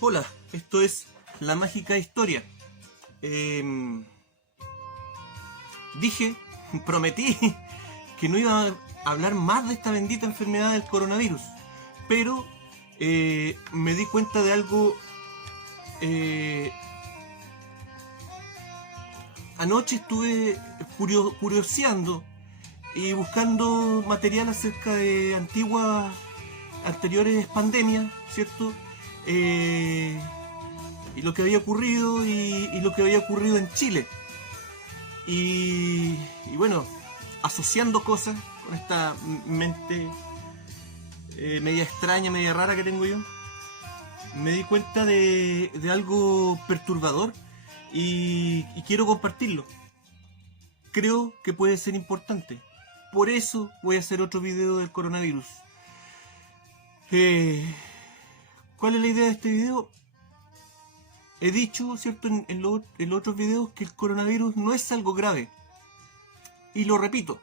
Hola, esto es La Mágica Historia. Dije, prometí que no iba a hablar más de esta bendita enfermedad del coronavirus, pero me di cuenta de algo. eh, Anoche estuve curioseando y buscando material acerca de anteriores pandemias, ¿cierto? Eh, y lo que había ocurrido y lo que había ocurrido en Chile. Y bueno, asociando cosas con esta mente media extraña, media rara que tengo yo, me di cuenta de algo perturbador y quiero compartirlo. Creo que puede ser importante. Por eso voy a hacer otro video del coronavirus. Eh, ¿Cuál es la idea de este video? He dicho, ¿cierto?, en los otros videos que el coronavirus no es algo grave. Y lo repito,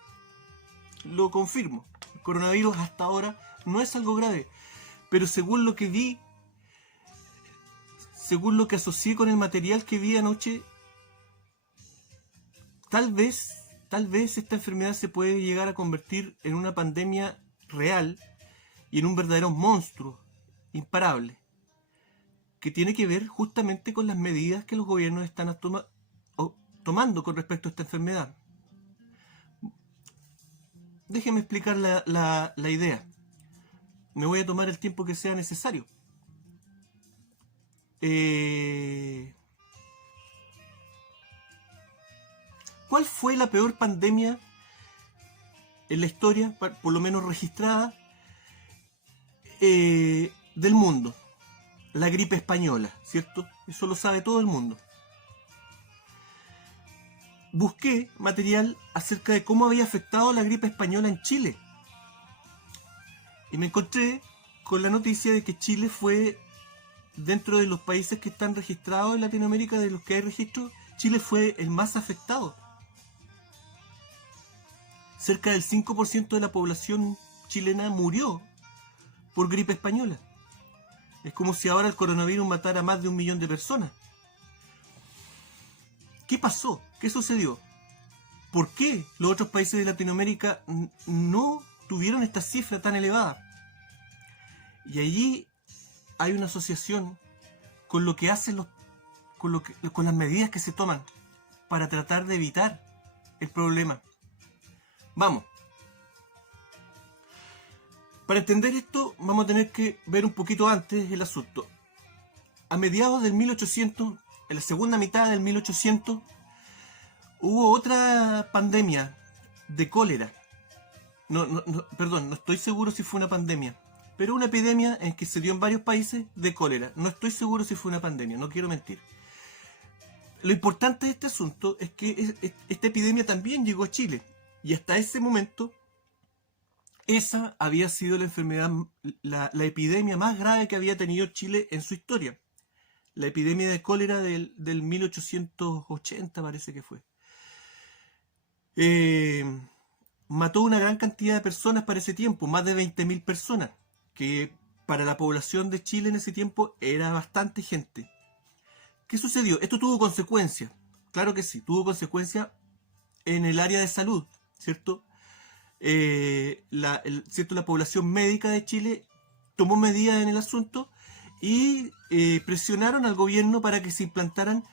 lo confirmo. El coronavirus hasta ahora no es algo grave. Pero según lo que vi, según lo que asocié con el material que vi anoche, tal vez esta enfermedad se puede llegar a convertir en una pandemia real y en un verdadero monstruo imparable, que tiene que ver justamente con las medidas que los gobiernos están tomando con respecto a esta enfermedad. Déjeme explicar la idea. Me voy a tomar el tiempo que sea necesario. ¿Cuál fue la peor pandemia en la historia, por lo menos registrada, del mundo? La gripe española, ¿cierto? Eso lo sabe todo el mundo. Busqué material acerca de cómo había afectado la gripe española en Chile. Y me encontré con la noticia de que Chile fue, dentro de los países que están registrados en Latinoamérica, de los que hay registro, Chile fue el más afectado. Cerca del 5% de la población chilena murió por gripe española. Es como si ahora el coronavirus matara a más de 1 millón de personas. ¿Qué pasó? ¿Qué sucedió? ¿Por qué los otros países de Latinoamérica no tuvieron esta cifra tan elevada? Y allí hay una asociación con lo que hacen con las medidas que se toman para tratar de evitar el problema. Vamos. Para entender esto, vamos a tener que ver un poquito antes el asunto. A mediados del 1800, en la segunda mitad del 1800, hubo otra pandemia de cólera. Perdón, no estoy seguro si fue una pandemia, pero una epidemia en que se dio en varios países de cólera. No estoy seguro si fue una pandemia, no quiero mentir. Lo importante de este asunto es que esta epidemia también llegó a Chile. Y hasta ese momento, esa había sido la enfermedad, la epidemia más grave que había tenido Chile en su historia. La epidemia de cólera del 1880 parece que fue. Mató una gran cantidad de personas para ese tiempo, más de 20.000 personas, que para la población de Chile en ese tiempo era bastante gente. ¿Qué sucedió? Esto tuvo consecuencias, claro que sí, tuvo consecuencias en el área de salud, ¿cierto? La población médica de Chile tomó medidas en el asunto y presionaron al gobierno para que se implantaran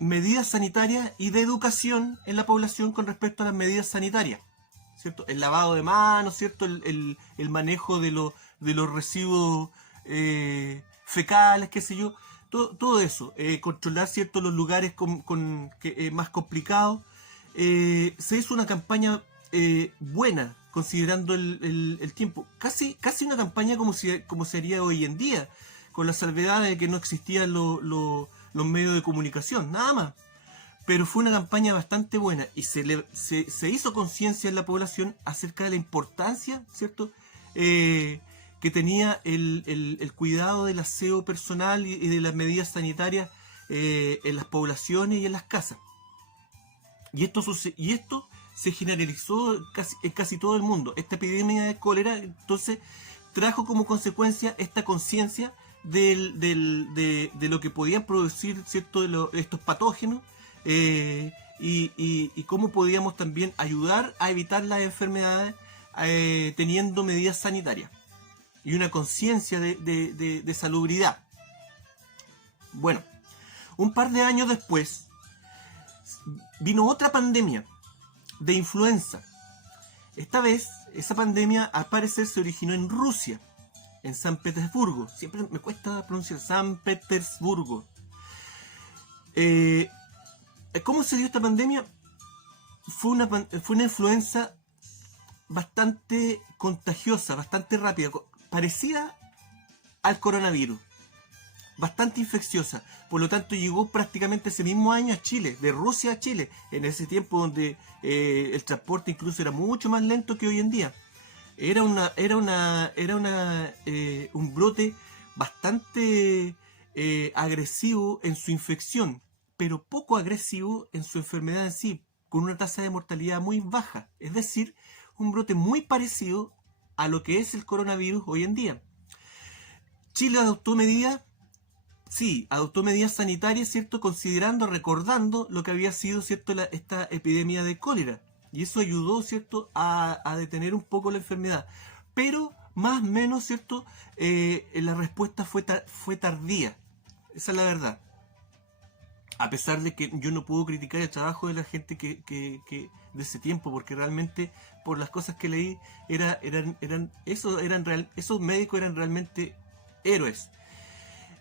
medidas sanitarias y de educación en la población con respecto a las medidas sanitarias, ¿cierto? El lavado de manos, ¿cierto? El manejo de los residuos fecales, qué sé yo, todo eso, controlar, ¿cierto?, los lugares más complicados. Se hizo una campaña buena, considerando el tiempo. Casi una campaña como se haría hoy en día, con la salvedad de que no existían los medios de comunicación, nada más. Pero fue una campaña bastante buena y se hizo conciencia en la población acerca de la importancia, ¿cierto?, que tenía el cuidado del aseo personal y de las medidas sanitarias en las poblaciones y en las casas. Y esto se generalizó en casi todo el mundo. Esta epidemia de cólera, entonces, trajo como consecuencia esta conciencia de lo que podían producir, ¿cierto?, estos patógenos, y cómo podíamos también ayudar a evitar las enfermedades teniendo medidas sanitarias y una conciencia de salubridad. Bueno, un par de años después vino otra pandemia de influenza. Esta vez, esa pandemia al parecer se originó en Rusia, en San Petersburgo. Siempre me cuesta pronunciar San Petersburgo. ¿Cómo se dio esta pandemia? Fue una influenza bastante contagiosa, bastante rápida, parecida al coronavirus, bastante infecciosa. Por lo tanto, llegó prácticamente ese mismo año a Chile, de Rusia a Chile, en ese tiempo donde el transporte incluso era mucho más lento que hoy en día. Era un brote bastante agresivo en su infección, pero poco agresivo en su enfermedad en sí, con una tasa de mortalidad muy baja. Es decir, un brote muy parecido a lo que es el coronavirus hoy en día. Chile adoptó medidas, sí, adoptó medidas sanitarias, ¿cierto?, recordando lo que había sido, ¿cierto?, esta epidemia de cólera. Y eso ayudó, ¿cierto?, a detener un poco la enfermedad. Pero, más o menos, ¿cierto?, la respuesta fue tardía. Esa es la verdad. A pesar de que yo no puedo criticar el trabajo de la gente que de ese tiempo, porque realmente, por las cosas que leí, esos médicos eran realmente héroes.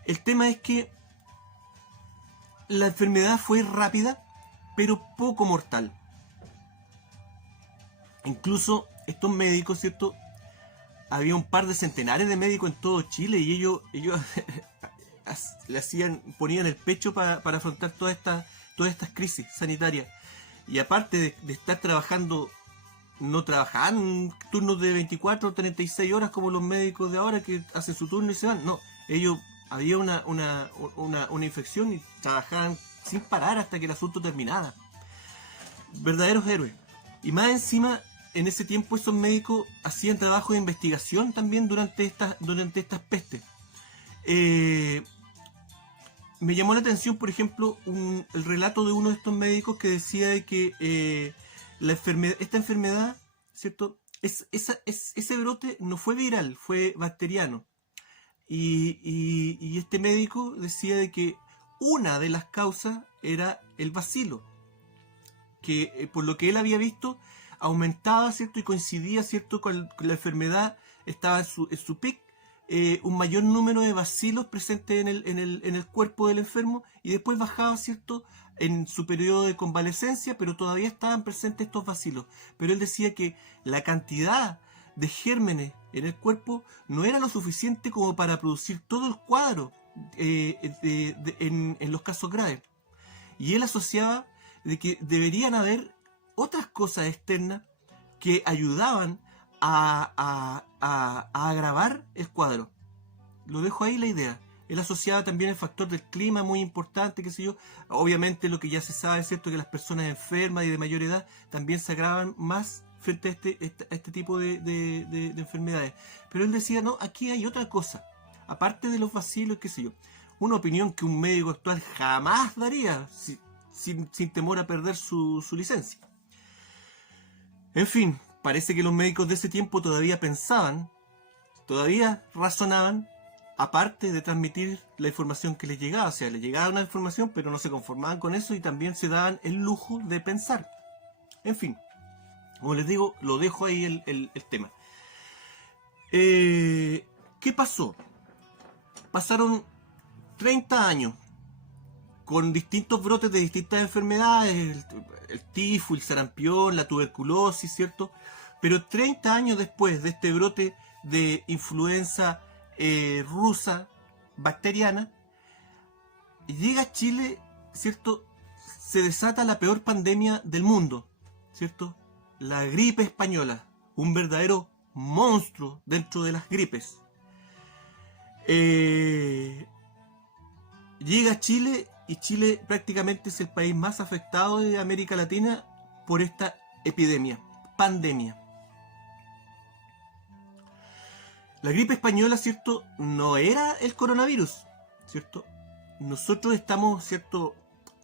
El tema es que la enfermedad fue rápida, pero poco mortal. Incluso estos médicos, ¿cierto?, había un par de centenares de médicos en todo Chile y ellos ponían el pecho para afrontar todas estas crisis sanitarias. Y aparte de estar trabajando, no trabajaban turnos de 24 o 36 horas como los médicos de ahora que hacen su turno y se van. No, ellos había una infección y trabajaban sin parar hasta que el asunto terminara. Verdaderos héroes. Y más encima, en ese tiempo esos médicos hacían trabajo de investigación también durante estas pestes. Me llamó la atención, por ejemplo, el relato de uno de estos médicos que decía de que esta enfermedad, ¿cierto?, ese brote no fue viral, fue bacteriano. Y este médico decía de que una de las causas era el bacilo, que por lo que él había visto aumentaba, ¿cierto?, y coincidía, ¿cierto?, con la enfermedad, estaba en su pic, un mayor número de bacilos presentes en el cuerpo del enfermo, y después bajaba, ¿cierto?, en su periodo de convalecencia, pero todavía estaban presentes estos bacilos. Pero él decía que la cantidad de gérmenes en el cuerpo no era lo suficiente como para producir todo el cuadro en los casos graves. Y él asociaba de que deberían haber otras cosas externas que ayudaban a agravar el cuadro. Lo dejo ahí la idea. Él asociaba también el factor del clima, muy importante, qué sé yo. Obviamente lo que ya se sabe es cierto que las personas enfermas y de mayor edad también se agravan más frente a este tipo de enfermedades. Pero él decía, no, aquí hay otra cosa. Aparte de los bacilos, qué sé yo. Una opinión que un médico actual jamás daría sin temor a perder su licencia. En fin, parece que los médicos de ese tiempo todavía pensaban, todavía razonaban, aparte de transmitir la información que les llegaba. O sea, les llegaba una información, pero no se conformaban con eso y también se daban el lujo de pensar. En fin, como les digo, lo dejo ahí el tema. ¿Qué pasó? Pasaron 30 años con distintos brotes de distintas enfermedades, el tifo, el sarampión, la tuberculosis, ¿cierto? Pero 30 años después de este brote de influenza rusa, bacteriana, llega a Chile, ¿cierto? Se desata la peor pandemia del mundo, ¿cierto? La gripe española, un verdadero monstruo dentro de las gripes. Llega a Chile y Chile prácticamente es el país más afectado de América Latina por esta pandemia. La gripe española, ¿cierto? No era el coronavirus, ¿cierto? Nosotros estamos, ¿cierto?,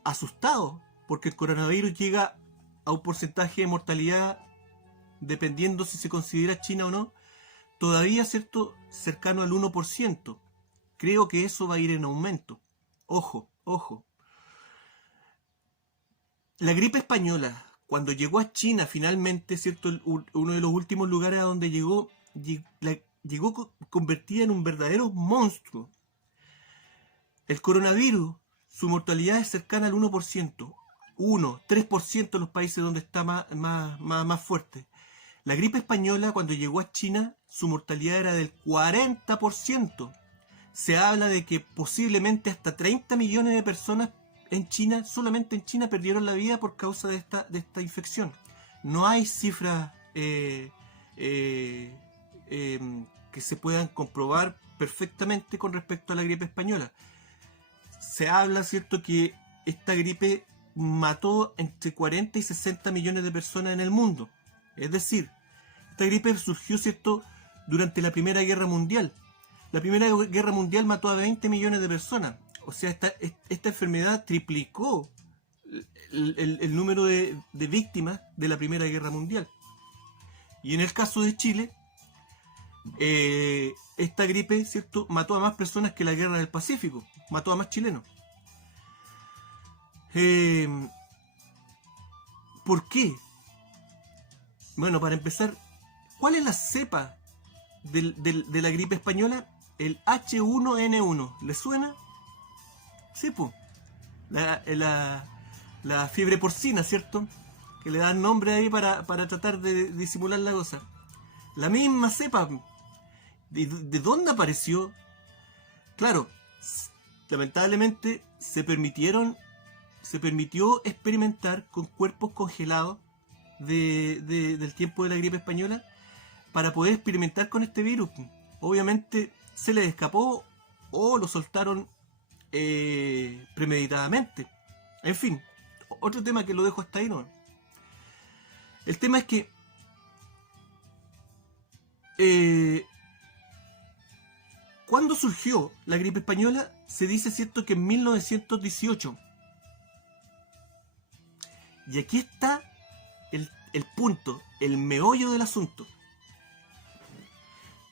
asustados porque el coronavirus llega a un porcentaje de mortalidad, dependiendo si se considera China o no, todavía, ¿cierto?, cercano al 1%. Creo que eso va a ir en aumento. Ojo, ojo. La gripe española, cuando llegó a China finalmente, ¿cierto?, uno de los últimos lugares a donde llegó, llegó convertida en un verdadero monstruo. El coronavirus, su mortalidad es cercana al 1%. 1, 3% en los países donde está más fuerte. La gripe española, cuando llegó a China, su mortalidad era del 40%. Se habla de que posiblemente hasta 30 millones de personas en China, solamente en China, perdieron la vida por causa de esta infección. No hay cifras que se puedan comprobar perfectamente con respecto a la gripe española. Se habla, ¿cierto?, que esta gripe mató entre 40 y 60 millones de personas en el mundo. Es decir, esta gripe surgió, ¿cierto?, durante la Primera Guerra Mundial. La Primera Guerra Mundial mató a 20 millones de personas. O sea, esta enfermedad triplicó el número de víctimas de la Primera Guerra Mundial. Y en el caso de Chile, esta gripe, ¿cierto?, mató a más personas que la Guerra del Pacífico. Mató a más chilenos. ¿Por qué? Bueno, para empezar, ¿cuál es la cepa de la gripe española? El H1N1. ¿Le suena? Sí, pues. La fiebre porcina, ¿cierto? Que le dan nombre ahí para tratar de disimular la cosa. La misma cepa. ¿De dónde apareció? Claro, lamentablemente se permitió experimentar con cuerpos congelados del tiempo de la gripe española para poder experimentar con este virus. Obviamente se les escapó o lo soltaron premeditadamente. En fin, otro tema que lo dejo hasta ahí, ¿no? El tema es que ¿cuándo surgió la gripe española? Se dice, ¿cierto?, que en 1918. Y aquí está el punto, el meollo del asunto.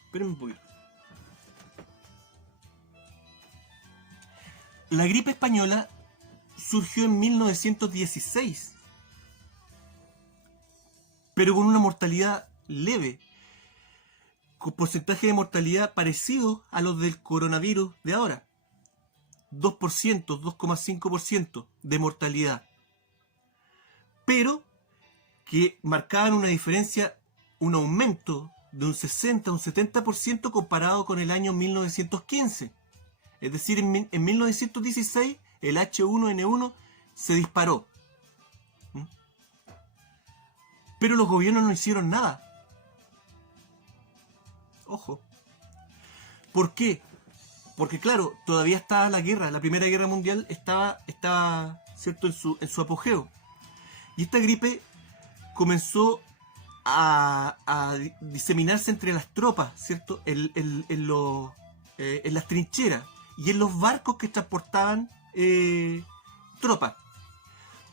Espérenme un poquito. La gripe española surgió en 1916, pero con una mortalidad leve, con porcentaje de mortalidad parecido a los del coronavirus de ahora. 2%, 2,5% de mortalidad. Pero que marcaban una diferencia, un aumento de un 60 a un 70% comparado con el año 1915. Es decir, en 1916 el H1N1 se disparó. Pero los gobiernos no hicieron nada. Ojo. ¿Por qué? Porque claro, todavía estaba la guerra, la Primera Guerra Mundial estaba ¿cierto?, en su apogeo. Y esta gripe comenzó a diseminarse entre las tropas, ¿cierto?, en las trincheras y en los barcos que transportaban tropas.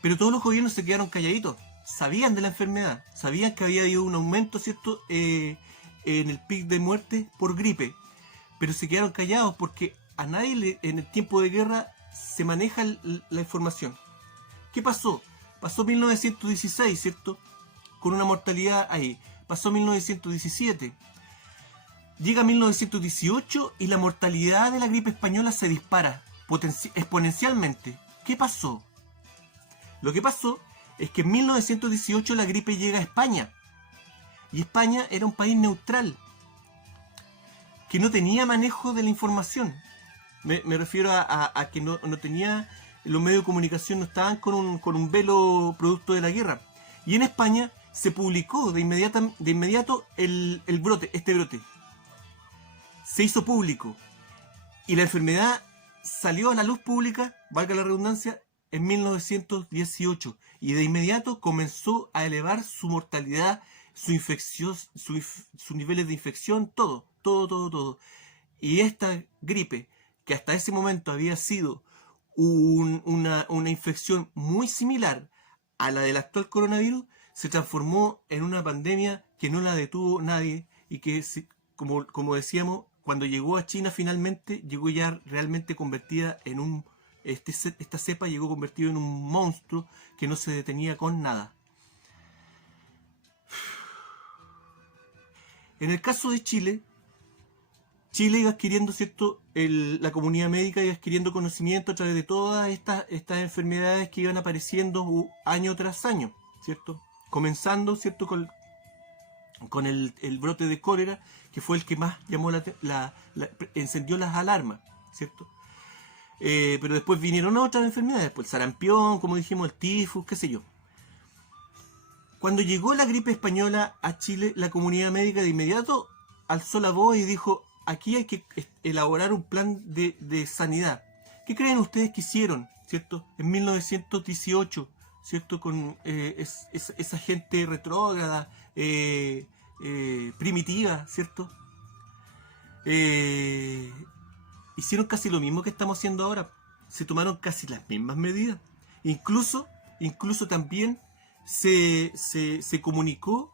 Pero todos los gobiernos se quedaron calladitos. Sabían de la enfermedad, sabían que había habido un aumento, ¿cierto?, en el pic de muerte por gripe, pero se quedaron callados porque a nadie en el tiempo de guerra se maneja la información. ¿Qué pasó? Pasó 1916, ¿cierto?, con una mortalidad ahí. Pasó 1917. Llega 1918 y la mortalidad de la gripe española se dispara exponencialmente. ¿Qué pasó? Lo que pasó es que en 1918 la gripe llega a España. Y España era un país neutral, que no tenía manejo de la información. Me refiero a que no tenía, los medios de comunicación no estaban con un velo producto de la guerra. Y en España se publicó de inmediato el brote, este brote. Se hizo público. Y la enfermedad salió a la luz pública, valga la redundancia, en 1918. Y de inmediato comenzó a elevar su mortalidad, sus niveles de infección, todo. todo, todo, todo. Y esta gripe, que hasta ese momento había sido una infección muy similar a la del actual coronavirus, se transformó en una pandemia que no la detuvo nadie y que, como decíamos, cuando llegó a China finalmente, llegó ya realmente convertida en esta cepa llegó convertida en un monstruo que no se detenía con nada. En el caso de Chile iba adquiriendo, ¿cierto? La comunidad médica iba adquiriendo conocimiento a través de todas estas enfermedades que iban apareciendo año tras año, ¿cierto? Comenzando, ¿cierto? Con el brote de cólera, que fue el que más llamó encendió las alarmas, ¿cierto? Pero después vinieron otras enfermedades, pues el sarampión, como dijimos, el tifus, qué sé yo. Cuando llegó la gripe española a Chile, la comunidad médica de inmediato alzó la voz y dijo: aquí hay que elaborar un plan de sanidad. ¿Qué creen ustedes que hicieron, cierto? En 1918, ¿cierto? Con esa gente retrógrada, primitiva, ¿cierto? Hicieron casi lo mismo que estamos haciendo ahora. Se tomaron casi las mismas medidas. Incluso también se comunicó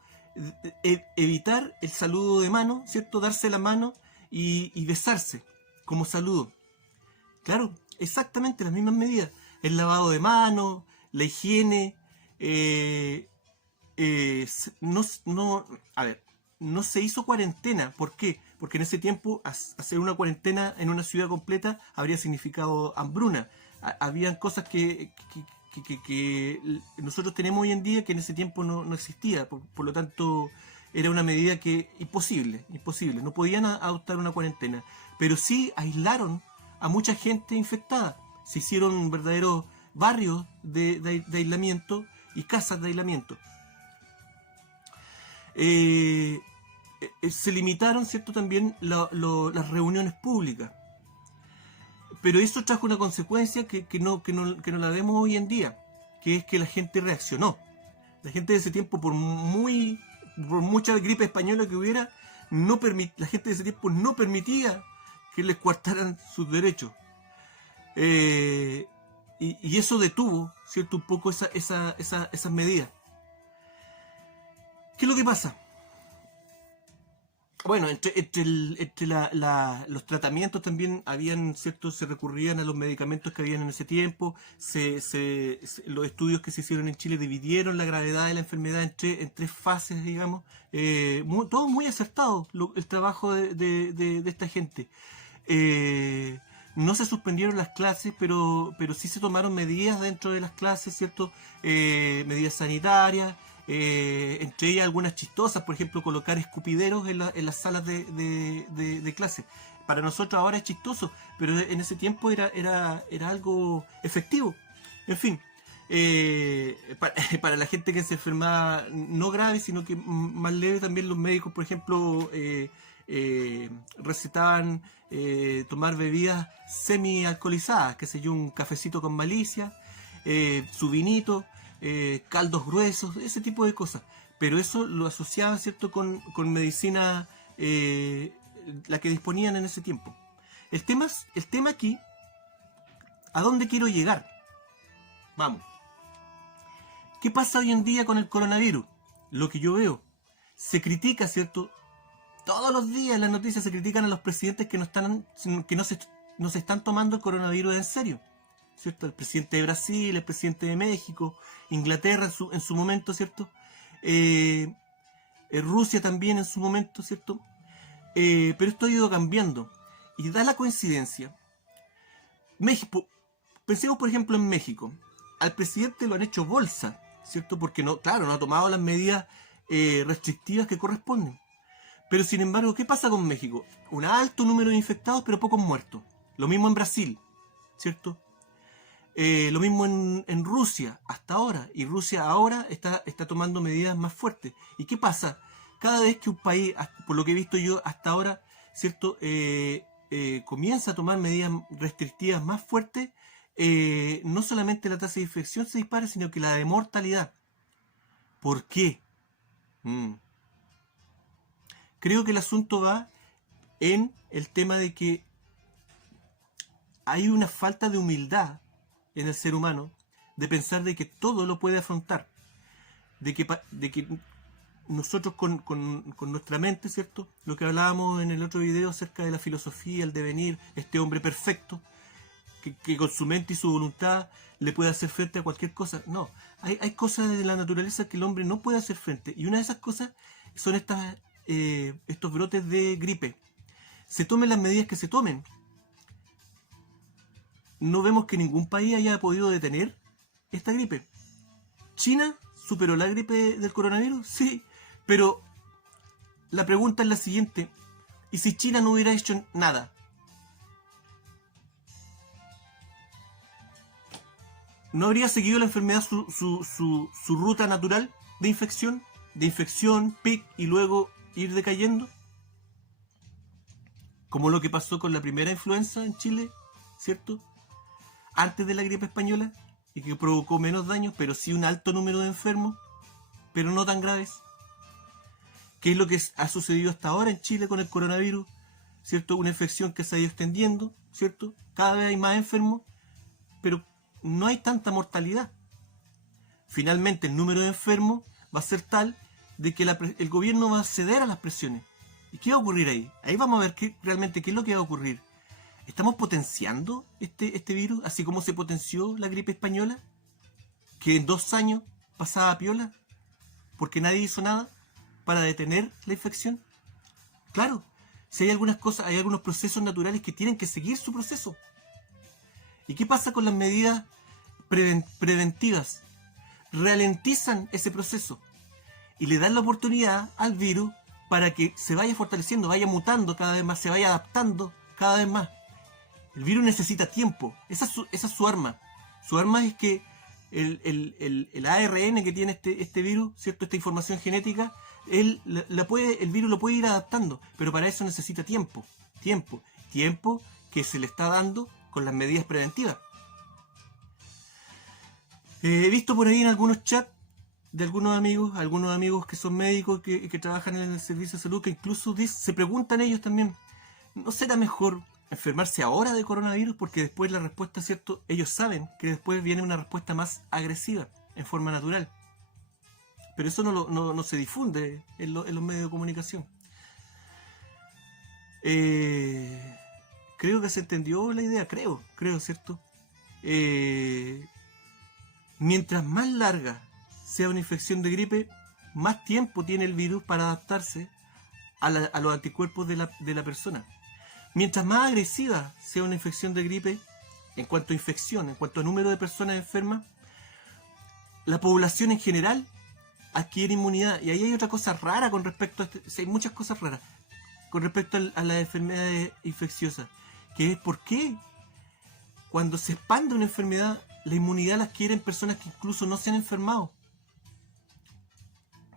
evitar el saludo de mano, ¿cierto? Darse la mano y besarse como saludo. Claro, exactamente las mismas medidas. El lavado de manos, la higiene, no se hizo cuarentena. ¿Por qué? Porque en ese tiempo hacer una cuarentena en una ciudad completa habría significado hambruna. Habían cosas que nosotros tenemos hoy en día que en ese tiempo no existía. Por lo tanto, era una medida que imposible. No podían adoptar una cuarentena. Pero sí aislaron a mucha gente infectada. Se hicieron verdaderos barrios de aislamiento y casas de aislamiento. Se limitaron, ¿cierto?, también las reuniones públicas. Pero eso trajo una consecuencia que no la vemos hoy en día, que es que la gente reaccionó. La gente de ese tiempo, por mucha gripe española que hubiera, la gente de ese tiempo no permitía que les coartaran sus derechos. Y eso detuvo, ¿cierto?, un poco esas medidas. ¿Qué es lo que pasa? Bueno, entre los tratamientos también habían, ¿cierto? Se recurrían a los medicamentos que habían en ese tiempo. Los estudios que se hicieron en Chile dividieron la gravedad de la enfermedad en tres fases, digamos. Todo muy acertado el trabajo de esta gente. No se suspendieron las clases, pero sí se tomaron medidas dentro de las clases, ¿cierto? Medidas sanitarias. Entre ellas algunas chistosas, por ejemplo, colocar escupideros en las salas de clase. Para nosotros ahora es chistoso, pero en ese tiempo era algo efectivo. En fin, para la gente que se enfermaba no grave, sino que más leve, también los médicos, por ejemplo, recetaban tomar bebidas semi-alcoholizadas, qué sé yo, un cafecito con malicia, su vinito, caldos gruesos, ese tipo de cosas. Pero eso lo asociaban, ¿cierto?, con medicina, la que disponían en ese tiempo. El tema aquí, ¿a dónde quiero llegar? Vamos. ¿Qué pasa hoy en día con el coronavirus? Lo que yo veo, se critica, ¿cierto? Todos los días en las noticias se critican a los presidentes que no se están tomando el coronavirus en serio, ¿cierto? El presidente de Brasil, el presidente de México, Inglaterra en su momento, ¿cierto? Rusia también en su momento, ¿cierto? Pero esto ha ido cambiando. Y da la coincidencia. México, pensemos por ejemplo en México. Al presidente lo han hecho bolsa, ¿cierto? Porque no ha tomado las medidas restrictivas que corresponden. Pero sin embargo, ¿qué pasa con México? Un alto número de infectados, pero pocos muertos. Lo mismo en Brasil, ¿cierto? Lo mismo en Rusia hasta ahora, y Rusia ahora está tomando medidas más fuertes. ¿Y qué pasa? Cada vez que un país, por lo que he visto yo hasta ahora, ¿cierto?, comienza a tomar medidas restrictivas más fuertes, no solamente la tasa de infección se dispara, sino que la de mortalidad. ¿Por qué? Creo que el asunto va en el tema de que hay una falta de humildad en el ser humano de pensar de que todo lo puede afrontar, de que nosotros con nuestra mente, ¿cierto? Lo que hablábamos en el otro video acerca de la filosofía, el devenir, este hombre perfecto, que con su mente y su voluntad le puede hacer frente a cualquier cosa. No, hay cosas de la naturaleza que el hombre no puede hacer frente, y una de esas cosas son estos brotes de gripe. Se tomen las medidas que se tomen, no vemos que ningún país haya podido detener esta gripe. ¿China superó la gripe del coronavirus? Sí, pero la pregunta es la siguiente: ¿y si China no hubiera hecho nada? ¿No habría seguido la enfermedad su ruta natural de infección? De infección, pic, y luego ir decayendo. Como lo que pasó con la primera influenza en Chile, ¿cierto? Antes de la gripe española, y que provocó menos daños, pero sí un alto número de enfermos, pero no tan graves. ¿Qué es lo que ha sucedido hasta ahora en Chile con el coronavirus? ¿Cierto? Una infección que se ha ido extendiendo, ¿cierto? Cada vez hay más enfermos, pero no hay tanta mortalidad. Finalmente el número de enfermos va a ser tal de que el gobierno va a ceder a las presiones. ¿Y qué va a ocurrir ahí? Ahí vamos a ver realmente qué es lo que va a ocurrir. ¿Estamos potenciando este virus, así como se potenció la gripe española? Que en 2 años pasaba piola, porque nadie hizo nada para detener la infección. Claro, si hay algunas cosas, hay algunos procesos naturales que tienen que seguir su proceso. ¿Y qué pasa con las medidas preventivas? Ralentizan ese proceso y le dan la oportunidad al virus para que se vaya fortaleciendo, vaya mutando cada vez más, se vaya adaptando cada vez más. El virus necesita tiempo, esa es su arma. Su arma es que el ARN que tiene este virus, ¿cierto? Esta información genética, el virus lo puede ir adaptando, pero para eso necesita tiempo que se le está dando con las medidas preventivas. He visto por ahí en algunos chats de algunos amigos que son médicos, que trabajan en el servicio de salud, que incluso se preguntan ellos también: ¿no será mejor enfermarse ahora de coronavirus? Porque después la respuesta, ¿cierto? Ellos saben que después viene una respuesta más agresiva, en forma natural. Pero eso no se difunde en los medios de comunicación. Creo que se entendió la idea, creo, ¿cierto? Mientras más larga sea una infección de gripe, más tiempo tiene el virus para adaptarse a los anticuerpos de la persona. Mientras más agresiva sea una infección de gripe, en cuanto a infección, en cuanto a número de personas enfermas, la población en general adquiere inmunidad. Y ahí hay otra cosa rara con respecto a hay muchas cosas raras con respecto a las enfermedades infecciosas, que es por qué cuando se expande una enfermedad, la inmunidad la adquieren personas que incluso no se han enfermado.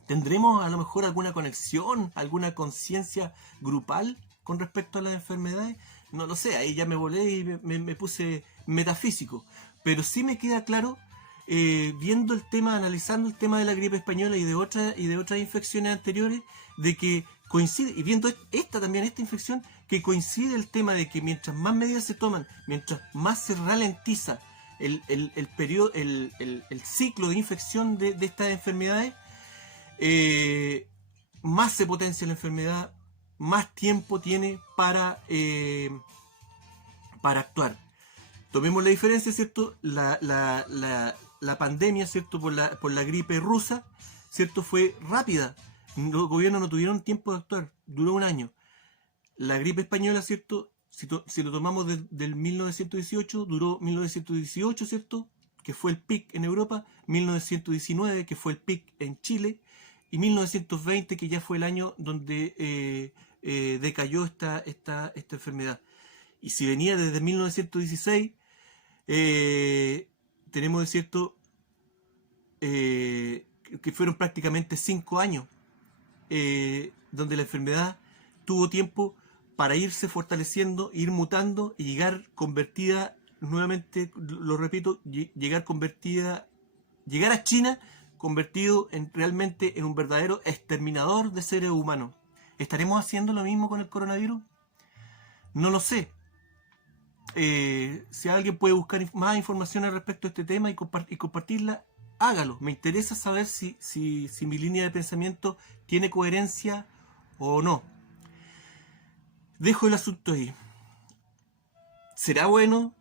¿Tendremos a lo mejor alguna conexión, alguna conciencia grupal con respecto a las enfermedades? No lo sé, ahí ya me volé y me puse metafísico. Pero sí me queda claro, viendo el tema, analizando el tema de la gripe española y de otras infecciones anteriores, de que coincide, y viendo esta infección, que coincide el tema de que mientras más medidas se toman, mientras más se ralentiza el periodo, el ciclo de infección de estas enfermedades, más se potencia la enfermedad, más tiempo tiene para actuar. Tomemos la diferencia, ¿cierto? La pandemia, ¿cierto? Por la gripe rusa, ¿cierto? Fue rápida. Los gobiernos no tuvieron tiempo de actuar, duró 1 año. La gripe española, ¿cierto? Si lo tomamos del 1918, duró 1918, ¿cierto? Que fue el pic en Europa, 1919, que fue el pic en Chile, y 1920, que ya fue el año donde decayó esta enfermedad. Y si venía desde 1916, tenemos, de cierto, que fueron prácticamente 5 años, donde la enfermedad tuvo tiempo para irse fortaleciendo, ir mutando y llegar convertida, nuevamente lo repito, llegar a China convertido realmente en un verdadero exterminador de seres humanos. ¿Estaremos haciendo lo mismo con el coronavirus? No lo sé. Si alguien puede buscar más información al respecto de este tema y compartirla, hágalo. Me interesa saber si mi línea de pensamiento tiene coherencia o no. Dejo el asunto ahí. ¿Será bueno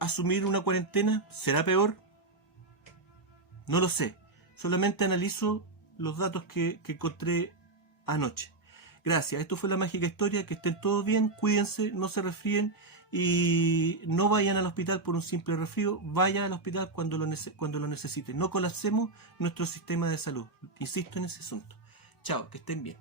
asumir una cuarentena? ¿Será peor? No lo sé. Solamente analizo los datos que encontré anoche. Gracias. Esto fue La Mágica Historia. Que estén todos bien. Cuídense, no se resfríen y no vayan al hospital por un simple resfrío. Vayan al hospital cuando lo necesiten. No colapsemos nuestro sistema de salud. Insisto en ese asunto. Chao, que estén bien.